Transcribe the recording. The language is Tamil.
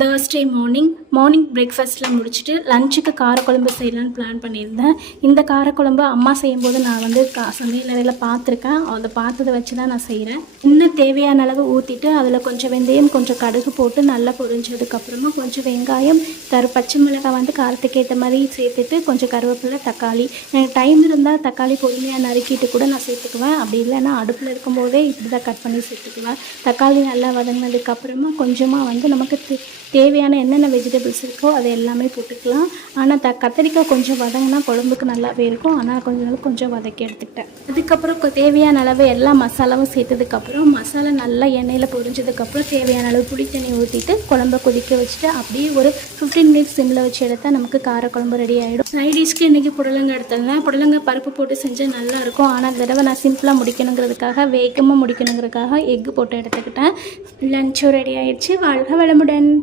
தேர்ஸ்டே மார்னிங் பிரேக்ஃபாஸ்ட்டில் முடிச்சுட்டு லஞ்சுக்கு காரக்குழம்பு செய்யலான்னு பிளான் பண்ணியிருந்தேன். இந்த காரக்குழம்பு அம்மா செய்யும்போது நான் வந்து சமையல் அறையில் பார்த்துருக்கேன். அதை பார்த்ததை வச்சு தான் நான் செய்கிறேன். இன்னும் தேவையான அளவு ஊற்றிட்டு அதில் கொஞ்சம் வெந்தயம், கொஞ்சம் கடுகு போட்டு நல்லா பொரிஞ்சதுக்கப்புறமா கொஞ்சம் வெங்காயம், பச்சை மிளகாய் வந்து காரத்துக்கு ஏற்ற மாதிரி சேர்த்துட்டு கொஞ்சம் கருவேப்பிலை, தக்காளி, எனக்கு டைம் இருந்தால் தக்காளி பொறுமையாக நறுக்கிட்டு கூட நான் சேர்த்துக்குவேன். அப்படி இல்லைன்னா அடுப்பில் இருக்கும்போதே இப்படி தான் கட் பண்ணி சேர்த்துக்குவேன். தக்காளி நல்லா வதங்கினதுக்கப்புறமா கொஞ்சமாக வந்து நமக்கு தேவையான என்னென்ன வெஜிடபிள்ஸ் இருக்கோ அது எல்லாமே போட்டுக்கலாம். ஆனால் கத்திரிக்காய் கொஞ்சம் வதங்கினா குழம்புக்கு நல்லாவே இருக்கும். ஆனால் கொஞ்சம் வதக்கி எடுத்துக்கிட்டேன். அதுக்கப்புறம் தேவையான அளவு எல்லா மசாலாவும் சேர்த்ததுக்கப்புறம் மசாலா நல்லா எண்ணெயில் பொரிஞ்சதுக்கப்புறம் தேவையான அளவு புளி தண்ணி ஊற்றிட்டு குழம்பை கொதிக்க வச்சுட்டு அப்படியே ஒரு 15 மினிட்ஸ் சிம்மில் வச்சு எடுத்தால் நமக்கு காரக்குழம்பு ரெடி ஆகிடும். சைடிஷ்க்கு இன்றைக்கி புடலங்காய் எடுத்திருந்தேன். புடலங்காய் பருப்பு போட்டு செஞ்சால் நல்லாயிருக்கும். ஆனால் இந்த தடவை நான் சிம்பிளாக முடிக்கணுங்கிறதுக்காக, வேகமாக முடிக்கணுங்கிறதுக்காக எக்கு போட்டு எடுத்துக்கிட்டேன். லஞ்சும் ரெடி ஆகிடுச்சு. வாழ்க வளமுடன்.